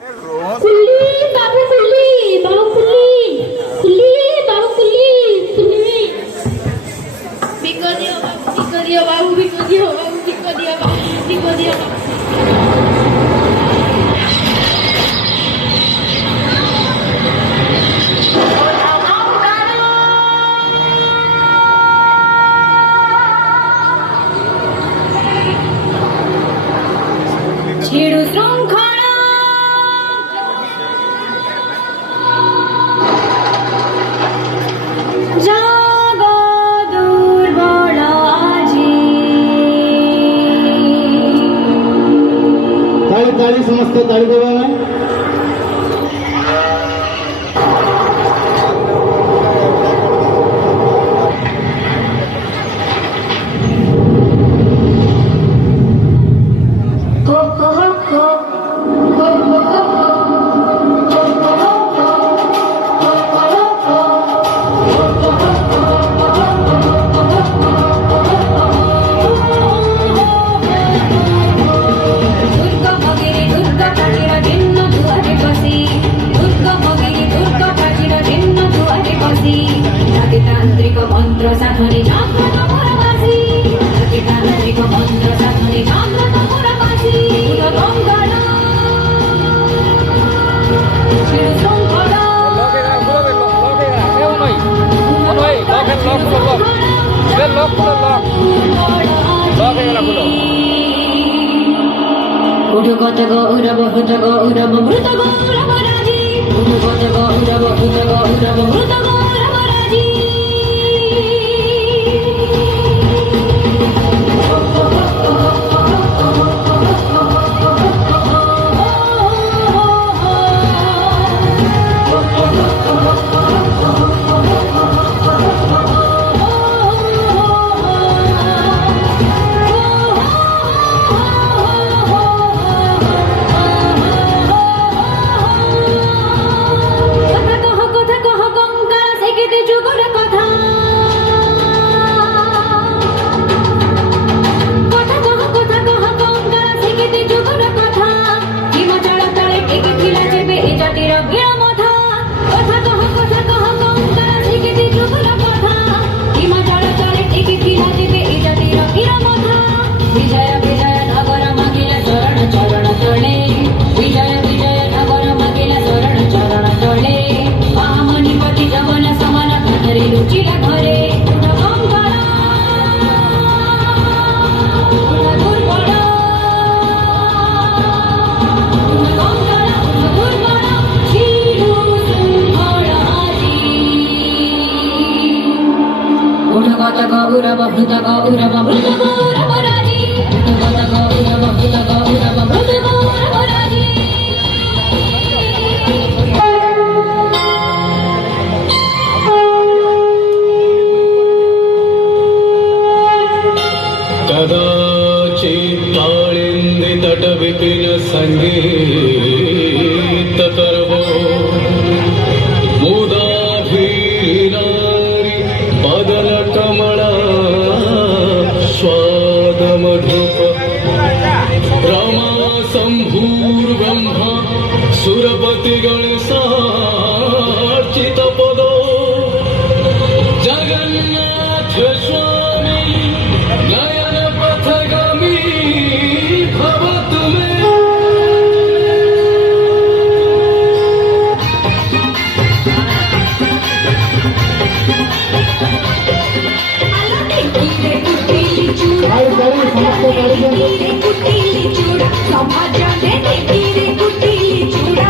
कुल्ली बाबू कुल्ली बाबू कुल्ली कुल्ली बाबू कुल्ली कुल्ली बिको दियो बाबू बिको दियो बाबू बिको दियो बाबू बिको दियो बाबू छेड़ो श्रृंखला जागो दुर्बलाजी ताली ताली समस्त ताली बजाना तांत्रिक मंत्र साधने जागृत मोरवासी तांत्रिक मंत्र साधने जागृत मोरवासी गंगाला श्रृंखला उठगत गौरव हुत गौरव मृत गौरव राजी उठगत गौरव हुत गौरव मृत गौरव राजी विजय विजय नगर मागिल शरण चरण तळे विजय विजय नगर मागिल शरण चरण तळे महामणिपती जवन समान घरे रुचिला घरे गंगाला दुर्बला गंगाला दुर्बला शिरू शृंखलाजी उठगत गौरव हृत गौरव मृत गौरव राजी उठगत गौरव हृत गौरव मृत गौरव राजी कदाचित् ताळिन्दी तटविपिन संगीत करवो मुदाभिनारी बदल कमला स्वाद मधुप रमा शम्भुर्ब्रह्मा सुरपति गणेशार्चित पदो जगन्नाथ स्वामी नयन पथगामी भवतु मे कुटीली चूड़ा समाजाने देखी रे कुटीली चूड़ा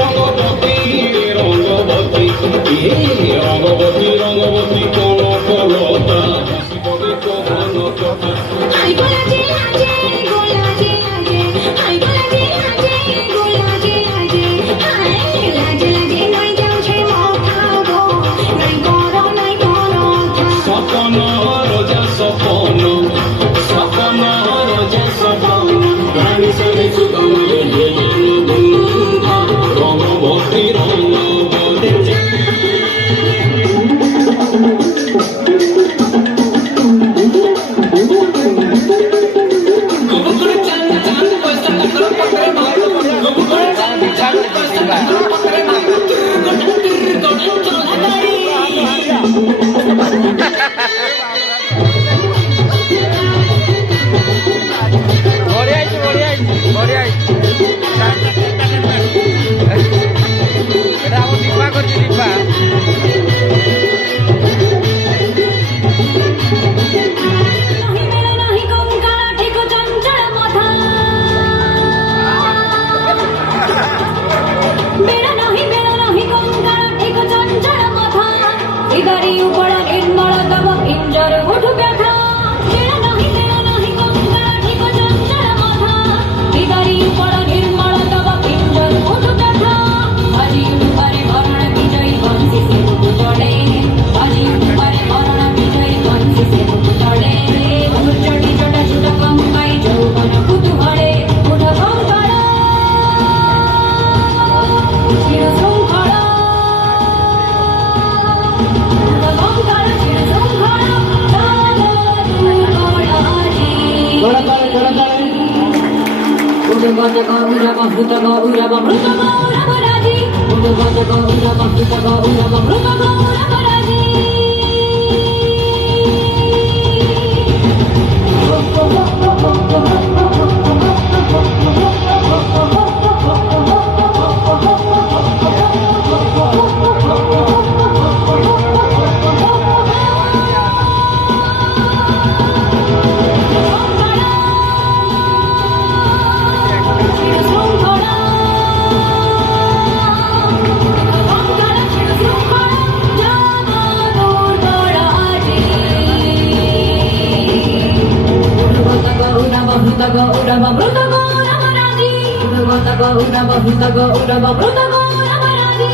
রঙ্গবতী রঙ্গবতী রঙ্গবতী রঙ্গবতী কোন কলতা শিববে কোন কথা হাই গোলাজে লাজে গোলাজে লাজে হাই গোলাজে লাজে গোলাজে লাজে হাই লাজে লাজে নাই যাচ্ছে মাথাও গো নাই করো সপন রোজা সপন সপন রোজা সপন প্রাণী সরে সুতমে রঙ্গবতী রঙ্গবতী নাহি মেলা নাহি গঙ্গা ঠিক চঞ্চল মাথা মেলা নাহি গঙ্গা ঠিক চঞ্চল মাথা ইদারি উপর নির্মল তব পিঞ্জর উঠু ব্যথা মেলা নাহি গঙ্গা ঠিক চঞ্চল মাথা ইদারি উপর নির্মল তব পিঞ্জর উঠু ব্যথা আজি উপরে ভরণ বিজয়ী বংশী সে মুখ চড়ে আজি উপরে ভরণ বিজয়ী বংশী সে মুখ চড়ে চটি চটা ছুট কম্পাই যৌবন কুতুহলে মুঠ কঙ্কড় চির শৃঙ্খল কঙ্কড় চির শৃঙ্খল উদগত গৌরব ভূত গৌরব মৃত গৌরব রাজি উদগত গৌরব ভূত গৌরব মৃত গৌরব রাজি গৌরব মৃত গৌরব রাজি উদগত গৌরব ভূত গৌরব মৃত গৌরব রাজি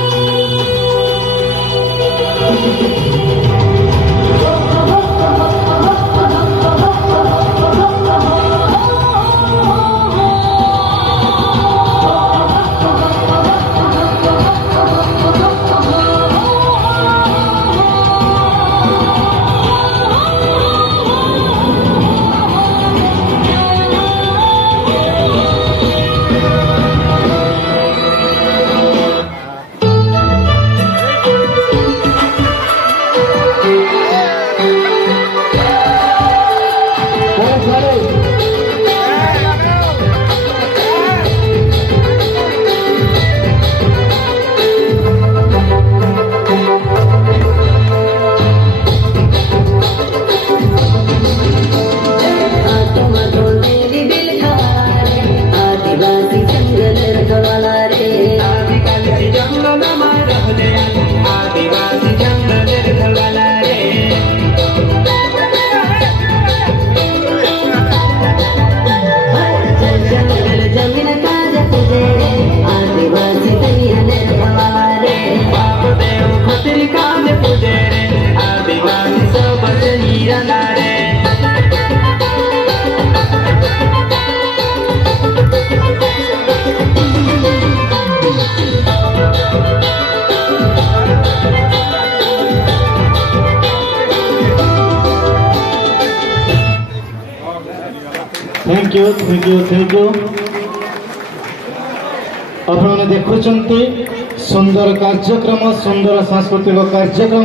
thank you thank you thank you आपने देखुं सुंदर कार्यक्रम सुंदर सांस्कृतिक कार्यक्रम।